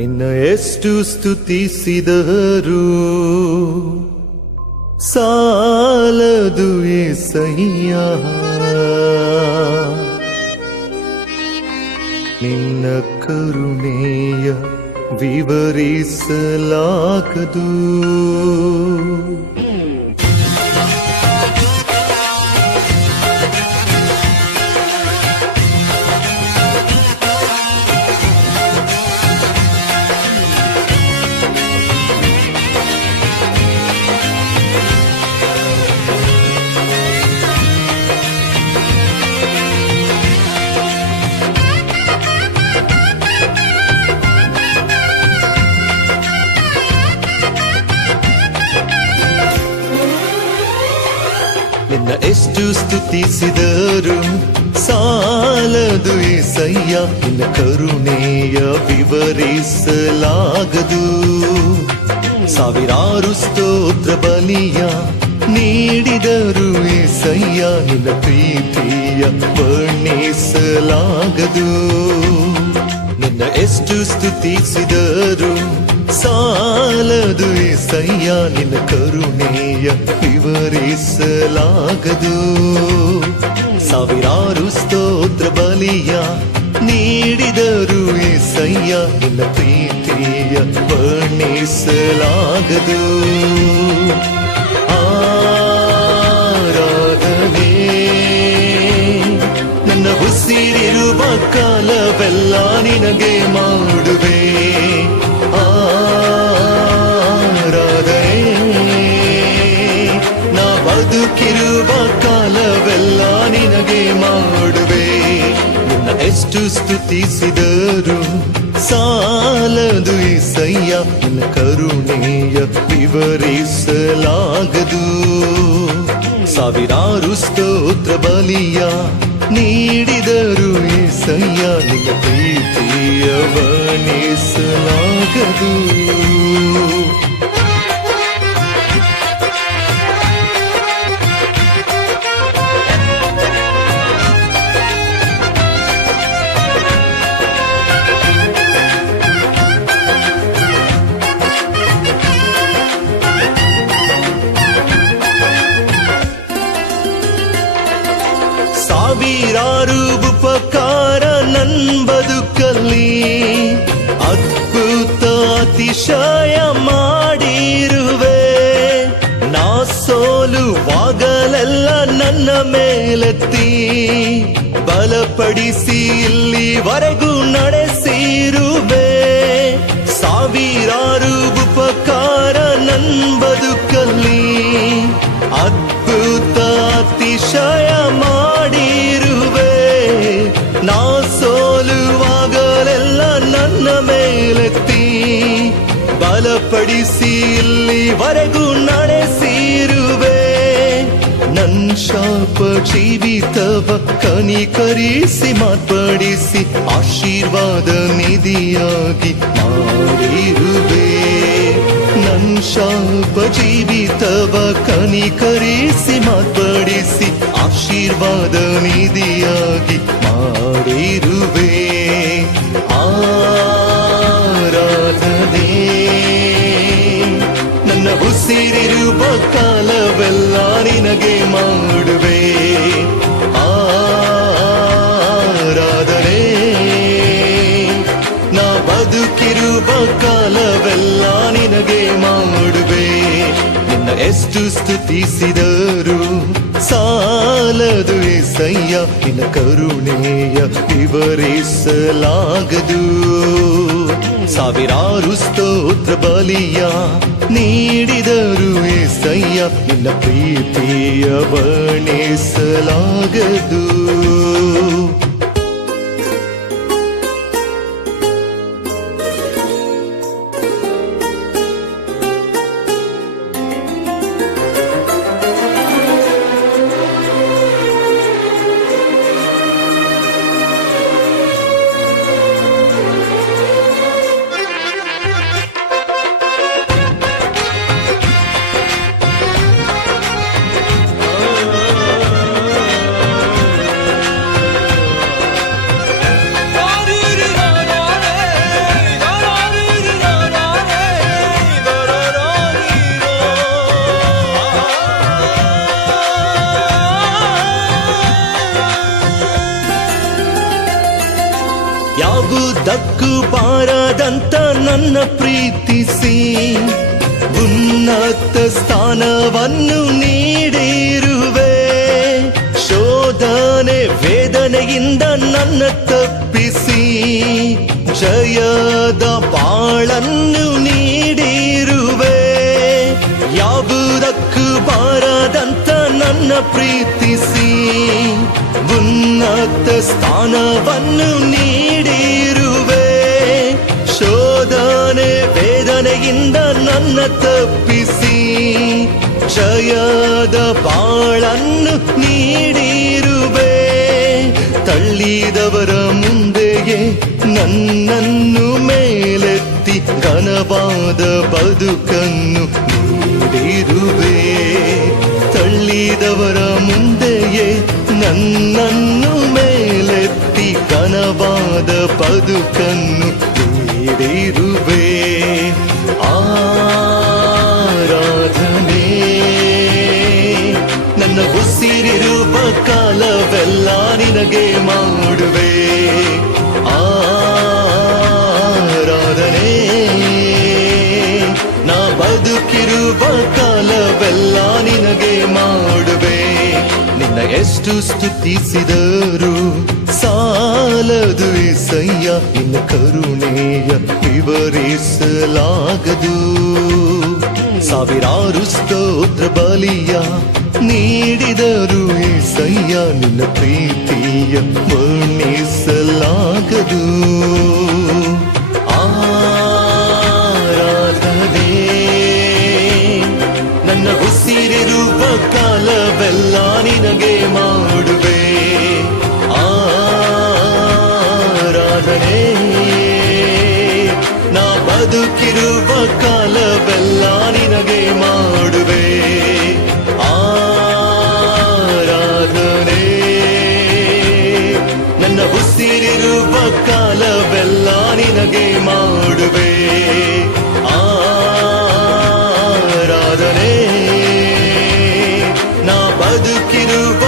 ನಿನ್ನ ಎಷ್ಟು ಸ್ತುತಿಸಿದರು ಸಾಲದು యేసయ్య, ನಿನ್ನ ಕರುಣೆಯ ವಿವರಿಸಲಾಗದು. ನಿನ್ನ ಎಷ್ಟು ಸ್ತುತಿಸಿದರು ಸಾಲದು యేసయ్య, ನಿನ್ನ ಕರುಣೆಯ ವಿವರಿಸಲಾಗದು. ಸಾವಿರಾರು ಸ್ತೋತ್ರ ಬಲಿಯ ನೀಡಿದರು యేసయ్య, ನಿನ್ನ ಪ್ರೀತಿಯ ವರ್ಣಿಸಲಾಗದು. ನಿನ್ನ ಎಷ್ಟು ಸ್ತುತಿಸಿದರು ಸಾಲದು యేసయ్య, ನಿನ್ನ ಕರುಣೆಯ ವಿವರಿಸಲಾಗದು. ಸಾವಿರಾರು ಸ್ತೋತ್ರ ಬಲಿಯ ನೀಡಿದರು యేసయ్య, ನಿನ್ನ ಪ್ರೀತಿಯ ವರ್ಣಿಸಲಾಗದು. ಆರಾಧನೆ ನನ್ನ ಉಸಿರಿರುವ ಕಾಲವೆಲ್ಲ ನಿನಗೆ ಮಾಡುವೆ. ನಾ ಬದುಕಿರುವ ಕಾಲವೆಲ್ಲ ನಿನಗೆ ಮಾಡುವೆ. ನಿನ್ನ ಎಷ್ಟು ಸ್ತುತಿಸಿದರು ಸಾಲದು యేసయ్య, ನಿನ್ನ ಕರುಣೆಯ ವಿವರಿಸಲಾಗದು. ಸಾವಿರಾರು ಸ್ತೋತ್ರ ಬಲಿಯ ನೀಡಿದರು యేసయ్య, ನಿನ್ನ ಪ್ರೀತಿಯ ವರ್ಣಿಸಲಾಗದು. ಸಾವಿರಾರು ಉಪಕಾರ ನನ್ ಬದುಕಲ್ಲಿ ಅದ್ಭುತ ಅತಿಶಯ ಮಾಡಿರುವೆ. ನಾ ಸೋಲುವಾಗಲೆಲ್ಲ ನನ್ನ ಮೇಲೆತ್ತಿ ಬಲಪಡಿಸಿ ಇಲ್ಲಿವರೆಗೂ ನಡೆಸಿರುವೆ. ಸಾವಿರಾರು ಉಪಕಾರ ನನ್ ಬದುಕಲ್ಲಿ ಅದ್ಭುತ ಅತಿಶಯ ಮಾಡಿರುವೆ. ನಾ ಸೋಲುವಾಗಲೆಲ್ಲ ನನ್ನ ಮೇಲೆತ್ತಿ ಬಲಪಡಿಸಿ ಇಲ್ಲಿವರೆಗೂ ನಡೆಸಿರುವೆ. ನನ್ ಶಾಪ ಜೀವಿತವ ಕನಿಕರಿಸಿ ಮಾರ್ಪಡಿಸಿ ಆಶೀರ್ವಾದ ನಿಧಿಯಾಗಿ ಮಾಡಿರುವೆ. ನನ್ ಶಾಪ ಜೀವಿತವ ಕನಿಕರಿಸಿ ಮಾರ್ಪಡಿಸಿ ಆಶೀರ್ವಾದ ನಿಧಿಯಾಗಿ ಮಾಡಿರುವೆ. ಆರಾಧನೆ ನನ್ನ ಉಸಿರಿರುವ ಕಾಲವೆಲ್ಲ ನಿನಗೆ ಮಾಡುವೆ. ಆರಾಧನೆ ನಾ ಬದುಕಿರುವ ಕಾಲವೆಲ್ಲ ನಿನಗೆ ಮಾಡುವೆ. ನಿನ್ನ ಎಷ್ಟು ಸ್ತುತಿಸಿದರು ಸಾಲದು యేసయ్య, ನಿನ್ನ ಕರುಣೆಯ ವಿವರಿಸಲಾಗದು. ಸಾವಿರಾರು ಸ್ತೋತ್ರ ಬಲಿಯ ನೀಡಿದರು యేసయ్య, ನಿನ್ನ ಪ್ರೀತಿಯ ವರ್ಣಿಸಲಾಗದು. ಯಾವುದಕ್ಕೂ ಬಾರದಂತ ನನ್ನ ಪ್ರೀತಿಸಿ ಉನ್ನತ ಸ್ಥಾನವನ್ನು ನೀಡಿರುವೆ. ಶೋಧನೆ ವೇದನೆಯಿಂದ ನನ್ನ ತಪ್ಪಿಸಿ ಜಯದ ಬಾಳನ್ನು ನೀಡಿರುವೆ. ಯಾವುದಕ್ಕೂ ಬಾರದಂತ ನನ್ನ ಪ್ರೀತಿಸಿ ಉನ್ನತ ಸ್ಥಾನವನ್ನು ನೀಡಿರುವೆ. ಶೋಧನೆ ವೇದನೆಯಿಂದ ನನ್ನ ತಪ್ಪಿಸಿ ಜಯದ ಬಾಳನ್ನು ನೀಡಿರುವೆ. ತಳ್ಳಿದವರ ಮುಂದೆಯೇ ನನ್ನನ್ನು ಮೇಲೆತ್ತಿ ಘನವಾದ ಬದುಕನ್ನು ನೀಡಿರುವೆ. ತಳ್ಳಿದವರ ಮುಂದೆಯೇ ನನ್ನನ್ನು ಮೇಲೆತ್ತಿ ಘನವಾದ ಬದುಕನ್ನು ನೀಡಿರುವೆ. ಆರಾಧನೆ ನನ್ನ ಉಸಿರಿರುವ ಕಾಲವೆಲ್ಲ ನಿನಗೆ ಮಾಡುವೆ. ಆರಾಧನೆ ನಾ ಬದುಕಿರುವ ಕಾಲವೆಲ್ಲ ನಿನಗೆ ಮಾಡುವೆ. ನಿನ್ನ ಎಷ್ಟು ಸ್ತುತಿಸಿದರು ಸಾಲದು ಏಸಯ್ಯ, ನಿನ್ನ ಕರುಣೆಯ ವಿವರಿಸಲಾಗದು. ಸಾವಿರಾರು ಸ್ತೋತ್ರ ಬಲಿಯ ನೀಡಿದರು ಏಸಯ್ಯ, ನಿನ್ನ ಪ್ರೀತಿಯ ವರ್ಣಿಸಲಾಗದು. ಆರಾಧನೆ ನನ್ನ ಉಸಿರಿರುವ ಕಾಲವೆಲ್ಲ ನಿನಗೆ ಮಾಡುವೆ. ಆರಾಧನೆ ನಾ ಬದುಕಿರುವ ಕಾಲವೆಲ್ಲ ನಿನಗೆ ಮಾಡುವೆ. ಆರಾಧನೆ ನನ್ನ ಉಸಿರಿರುವ ಕಾಲವೆಲ್ಲ ನಿನಗೆ ಮಾಡುವೆ. ಆರಾಧನೆ ನಾ ಬದುಕಿರುವ